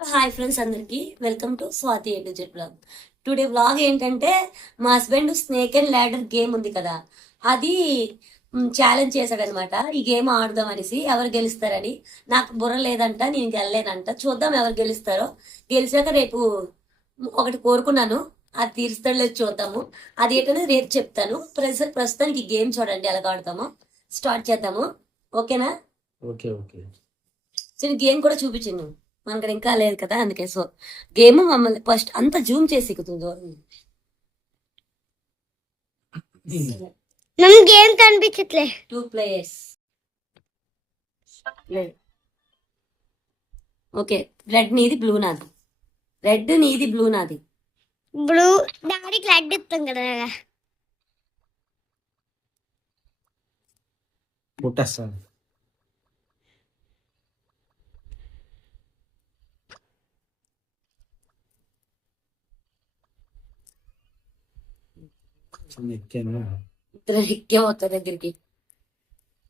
Hi friends, అందరికి welcome to Swathi A to Z blog. Today blog ఏంటంటే, మా husband snake and ladder game ఉంది కదా, అది ఛాలెంజ్ చేశాడు అనమాట. ఈ గేమ్ ఆడదాం అనేసి, ఎవరు గెలుస్తారని. నాకు బుర్ర లేదంట, నేను వెళ్ళలేనంట. చూద్దాం ఎవరు గెలుస్తారో. గెలిచాక రేపు ఒకటి కోరుకున్నాను, అది తీరుస్తాడు లేదు చూద్దాము. అది ఏంటంటే రేపు చెప్తాను. ప్రస్తుతానికి ఈ గేమ్ చూడండి ఎలా ఆడతామో. స్టార్ట్ చేద్దాము, ఓకేనా? Okay okay. సో గేమ్ కూడా చూపించాను మనకి, ఇంకా లేదు కదా, అందుకే. సో గేమ్ మమ్మల్ని ఫస్ట్ అంత జూమ్ చేసి ఎక్కుతుందో గేమ్ కనిపించట్లే. 2 players. ఓకే, రెడ్ నీది, బ్లూ నాది. రెడ్ నీది, బ్లూ నాది. బ్లూ డాడీకి రెడ్ ఇస్తాం కదా. పుట్టేస్తాను. ఎక్కాను. ఇద్దరు ఎక్కే ఒక్క దగ్గరికి.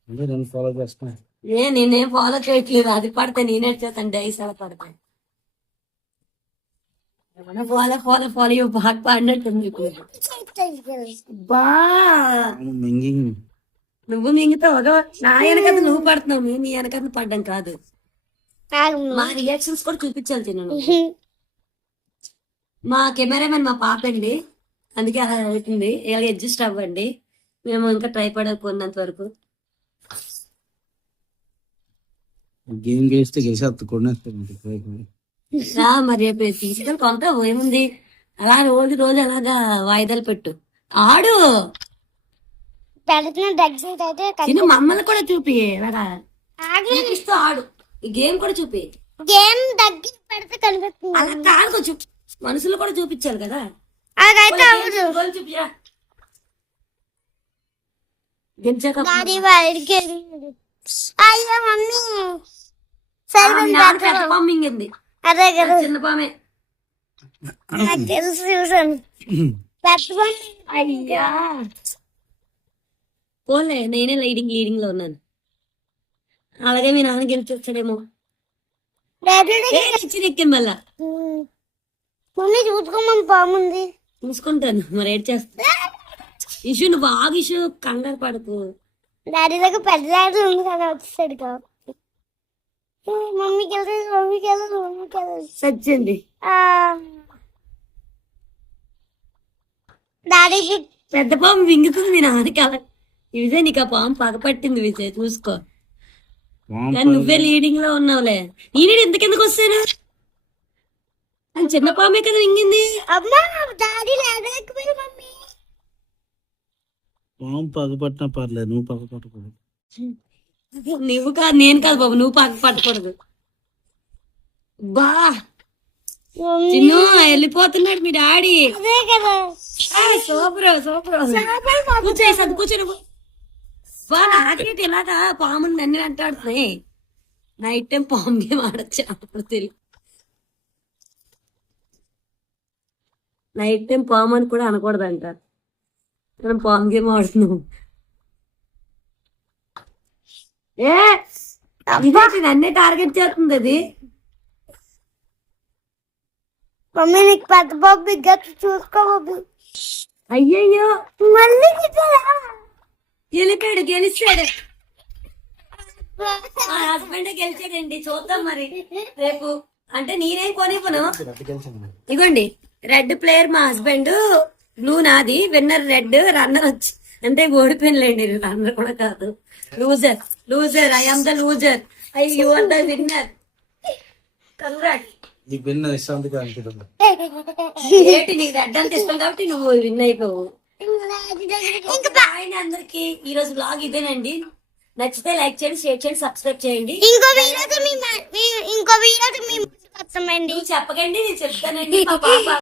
నేను ఫాలో చేస్తాను. నేనేం ఫాలో చేయట్లేదు, అది పడితే నేనే చేస్తాను. డైస్ అలా పడతాను. ఫాలో ఫాలో ఫాలో బాగా పాడినట్టుంది. బా నువ్వు మింగుతావు, నా వెనకది నువ్వు పడుతున్నావు, నీ వెనకది పడ్డం కాదు. మా రియాక్షన్స్ కూడా చూపించాలి తిను. మా కెమెరామెన్ మా పాప అండి, అందుకే అలా అవుతుంది. ఇలా అడ్జస్ట్ అవ్వండి, మేము ఇంకా ట్రై పడకపోయినంత వరకు. గేమ్ గెలిస్తే గెలిచేస్తాను. మరి రేపు తీసుకెళ్ళి కొంత ఏముంది, అలా రోజు రోజు అలాగా వాయిదాలు పెట్టు, ఆడు. చిన్న మమ్మల్ని కూడా చూపి, అలాగా చూపిస్తూ ఆడు. ఈ గేమ్ కూడా చూపి. గేమ్ దగ్గర పెడితే కనిపిస్తుంది. అలా కాదు, కొంచెం మనుషులు కూడా చూపించాలి కదా. గెలిచాక అయ్యో మమ్మీ పెద్ద పాము మింగింది, అదే కదా చిన్న పామే. తెలుసు చూసాను. అయ్యా పోలే, నేనే లీడింగ్ లో ఉన్నాను. అలాగే మీ నాన్న గెలిచొచ్చాడేమో. ఎక్కింది మళ్ళా. మమ్మీ చూసుకోమని పాముంది. చూసుకుంటాను, మరి ఏడ్ చేస్తా. ఇషు నువ్వు బాగా ఇషు కంగారు పడుకు. డాడీ దగ్గర పెద్ద డాడీ ఉంది కదా, వచ్చేసాడు కాబట్టి. మమ్మీకి వెళ్తుంది. సచ్చింది. డాడీకి పెద్ద పాము వింగుతుంది మీ నాన్నకి. అలా విజయ్, నీకు ఆ పాము పగపట్టింది విజయ్, చూసుకో. కానీ నువ్వే లీడింగ్ లో ఉన్నావులే. నేనే ఎందుకెందుకు వస్తాను, చిన్న పామే కదా వింగింది. అమ్మా డాడీ లేకపోయి మమ్మీ పాము పగపట్టినా పర్లేదు, నువ్వు పగపట్టకూడదు. నువ్వు కాదు, నేను కాదు బాబు, నువ్వు పట్టకూడదు. బా చిన్ను వెళ్ళిపోతున్నాడు మీ డాడీ. అదే కదా. Super super. కూర్చో నువ్వు. బా నాకేంటి ఇలాగా పాములు నన్ను వెంటాడుతున్నాయి. నైట్ టైం పాము గేమ్ ఆడొచ్చా అప్పుడు తెలియదు. నైట్ టైం పాము అని కూడా అనకూడదంట, మనం పాము గేమ్ ఆడుతున్నాం. నన్నే టార్గెట్ చేస్తుంది అది. మమ్మీ నీకు పెద్ద బాబు చూసుకో బాబు. అయ్యయ్యో మళ్ళీ గెలిపాడు, గెలిచాడు. మా హస్బెండ్ గెలిచాడండి. చూద్దాం మరి రేపు. అంటే నేనేం కొనివ్వను. ఇగోండి, రెడ్ ప్లేయర్ మా హస్బెండ్, బ్లూ నాది. విన్నర్ రెడ్, రన్నర్ వచ్చి అంటే ఓడిపోయినలేండి. రన్నర్ కూడా కాదు, loser. I am the loser, you are the winner. Congrats. నీకు రెడ్ అంటే ఇష్టం కాబట్టి నువ్వు విన్ అయిపోవు. అందరికి ఈ రోజు బ్లాగ్ ఇదేనండి. నచ్చితే లైక్ చేయండి, షేర్ చేయండి, సబ్స్క్రైబ్ చేయండి. ఇంకో వీడియోతో మేము వస్తామండి. చెప్పకండి, నేను చెప్తానండి. మా పాప